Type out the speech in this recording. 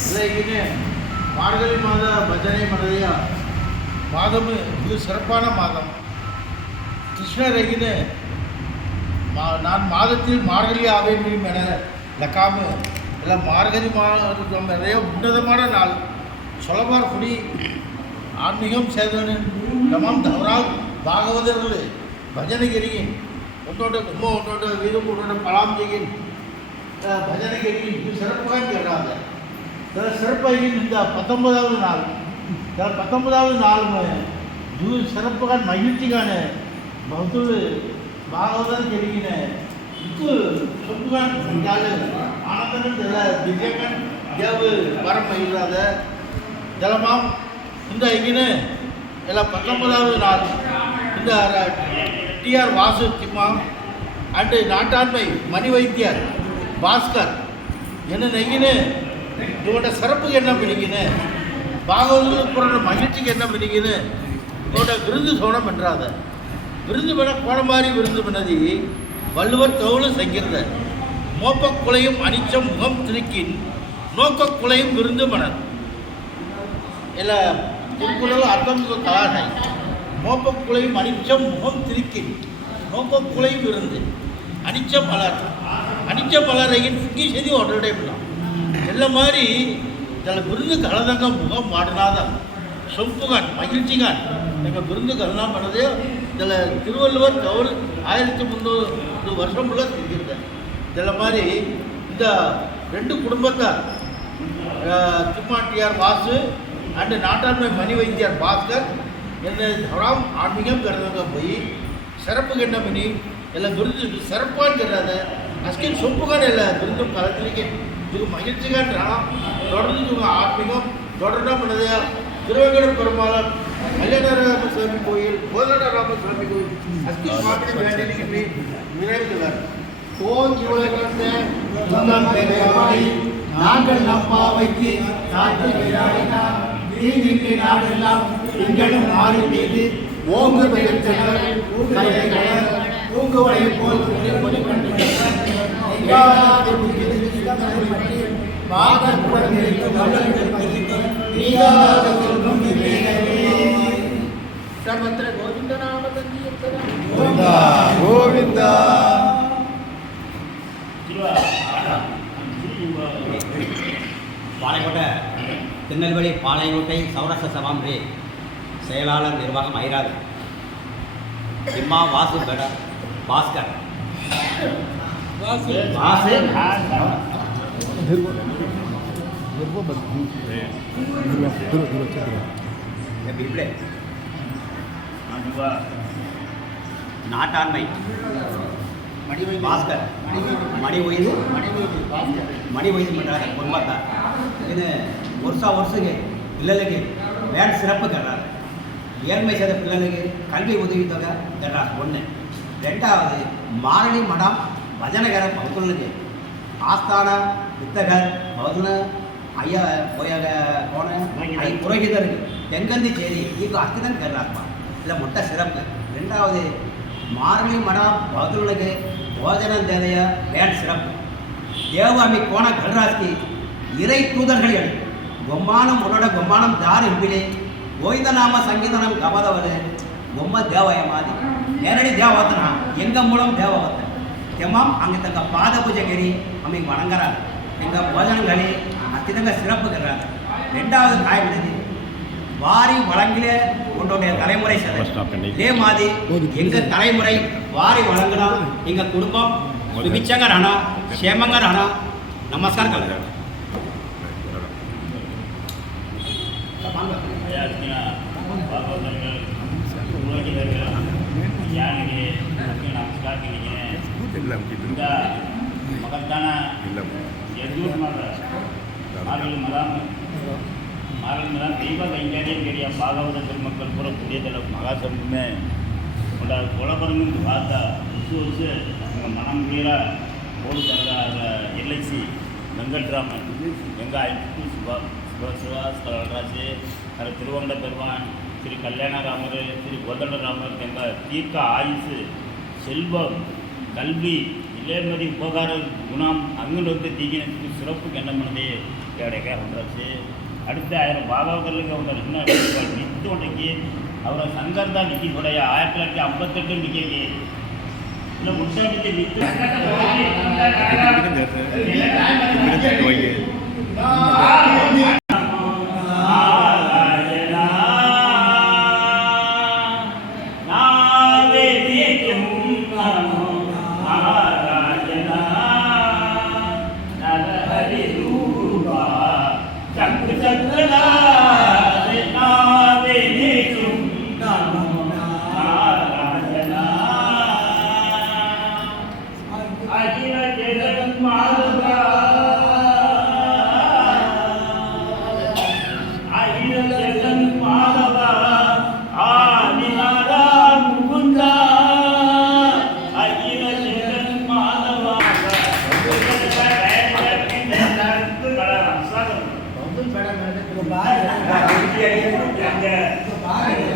இன்றைக்கு மார்கழி மாத பஜனை மனதையா மாதம் இது சிறப்பான மாதம். கிருஷ்ணரகின்னு நான் மாதத்தில் மார்கழி ஆவேன் என லக்காம இல்லை மார்கழி மாதம் நிறைய உன்னதமான நாள் சொலபார் குடி ஆன்மீகம் சேதனு தமாம் தவறால் பாகவதர்கள் பஜனைகிரியின் ஒன்றோட ரொம்ப ஒன்றோட வீரம் ஒன்றோட பலாம் செய்யின் பஜனைகிரியின் இது சிறப்பாக கேட்டாங்க. இதில் சிறப்பாக இந்த 19வது நாள் இதில் 19வது நாள் இது சிறப்பாக மகிழ்ச்சிக்கான பௌத்தர் பாகவதர் கெரிகின இது சொப்புகான் ஆனந்தன் திவ்யகன் தேவு வரம் இல்லாத ஜலமாம் இந்த இங்கின்னு எல்லாம் 19வது நாள் இந்த டிஆர் வாசு திம்மாம் அண்டு நாட்டாண்மை மணி வைத்தியர் பாஸ்கர் என்ன நெங்கின்னு இதோட சிறப்புக்கு என்ன பிடிக்குன்னு பாகவதோட மகிழ்ச்சிக்கு என்ன பிடிக்குன்னு இதோட விருந்து சோனம் என்றாத விருந்து பண்ண கோணமாரி விருந்து பண்ணதி வள்ளுவர் தோளும் சங்கிருந்த மோப்பக்குலையும் அனிச்சம் முகம் திருக்கின் நோக்கக்குலையும் விருந்து மணர் இல்லை திருக்குறள் அர்த்தம் கலானை மோப்பக்குலையும் அனிச்சம் முகம் திருக்கின் நோக்கக்குலையும் விருந்து அனிச்ச மலரையின் சுக்கி செய்தி ஒன்றரை பண்ணலாம் எல்லா மாதிரி இதில் விருந்து கலந்தங்க முகம் மாடினாதான் சொம்புகான் மகிழ்ச்சிகான் எங்கள் விருந்து கலந்தான் பண்ணதே இதில் திருவள்ளுவர் கவுல் 1300 வருஷம் உள்ள செஞ்சிருந்தேன். இதில் மாதிரி இந்த 2 குடும்பத்தார் திம்மாட்டியார் வாசு அண்டு நாட்டாண்மை மணி வைத்தியார் பாஸ்கர் என்ன தவறாம் ஆன்மீகம் கருதங்க போய் சிறப்பு என்ன பண்ணி எல்லாம் விருந்து சிறப்பான்னு தெரியாத அஸ்கின் சொப்புகான் எல்லாம் விருந்தும் கலத்திலேயே இது மகிழ்ச்சிகான் தொடர்ந்து இவங்க ஆன்மீகம் தொடர்ந்து பண்ணதையா திருவேங்கட பெருமாள் கல்யாணராமசாமி கோயில் கோதண்டராமசாமி கோயில் அஸ்கின் சுவாமி வேண்டிக்கு போய் நிறைவுகிறார். ஓங்கி உலகத்தை நாங்கள் நம்பாவைக்கு நீதிக்கு நாடெல்லாம் எங்களும் மாறி மீது ஓங்கு பெயர்த்தல் ஊங்குவலை போல் சர்வத்திர கோவிந்த நாம கோவிந்தா பாளையங்கோட்டை திருநெல்வேலி பாளையங்கோட்டை சௌராஷ்டிர சபாமரி செயலாளர் நிர்வாகம் ஐராது இம்மா வாசு பேட பாஸ்கர் வாசு நாட்டாண்மை பாஸ்கர் மணி ஒய்து பண்ணுறாங்க குடும்பத்தார் இது வருஷங்க பிள்ளைகளுக்கு வேறு சிறப்பு தர்றாரு. ஏழ்மை செய்த பிள்ளைகளுக்கு கல்வி உதவித்தொகை தர்றாரு 1. 2வது மாரணி மடம் பஜனகர பௌத்தனுக்கு ஆஸ்தான வித்தகர் பௌத்தன ஐயா போன புரோகிதருக்கு தெங்கந்தி சேரி ಈಗ அர்த்தம் தர்றாருப்பா இல்லை முட்டை சிறப்பு. 2வது மாரணி மடம் பௌத்தனுக்கு போஜனம் தேதைய வேன் சிறப்பு. தேவாமி கோண கல்ராஸ்கி இறை தூதர்கள் எழு பொம்மானம் உன்னோட பொம்மானம் தார் ಎಂಬಿಳೆ கோவிந்தநாம சங்கீதனம் கபதவரு பொம்ம தேவயமாதி நேரடி தேவத்தனா எங்கள் மூலம் தேவவத்தன் தெம்மாம் அங்கே தங்க பாத பூஜை கறி அம்மைக்கு வணங்குறாங்க. எங்கள் போஜனங்களி அத்திதங்க சிறப்பு தர்றாங்க. 2வது தாய் விடுதி வாரி வழங்கிலே உன்னுடைய தலைமுறை சதை இதே மாதிரி எங்கள் தலைமுறை வாரி வழங்கினா எங்கள் குடும்பம் சுபிச்சங்க ராணா க்ஷேமங்க ராணா. நமஸ்காரம் கலர் மகத்தான மாறல் தெய்வ கைங்கரியம் கேடிய பாகவத பெருமக்கள் பூரா புதியதள மகாசபமே உள்ள குலபரங்கும் பார்த்தா வருஷ எங்கள் மனம் மீற ஓடு தர எல்ஐசி வெங்கட்ராமன் எங்கள் ஐட்டு சிவாஸ் கலராஜ் திருவங்கட பெருமான் ஸ்ரீ கல்யாணராமர் ஸ்ரீ கோதண்டராமர் எங்கள் தீர்க்க ஆயுசு செல்வம் கல்வி இளையமதி உபகாரம் ಗುಣಾಂ ಅಂಗನೊಂದು ತೀಗಿನ ಸಿರಪ್ಪು ಗಂಡ ಮನದೇ ಎರಡೆಗೆ ಹೊಂದ್ರಸಿ அடுத்த 1000 பாபாக்களுக்கு அவங்க என்ன நித்து உடைக்கி அவரை சங்கர் தான் நிற்கி உடைய 1958 நிற்கி இல்லை முட்டை நிற்று மேடம்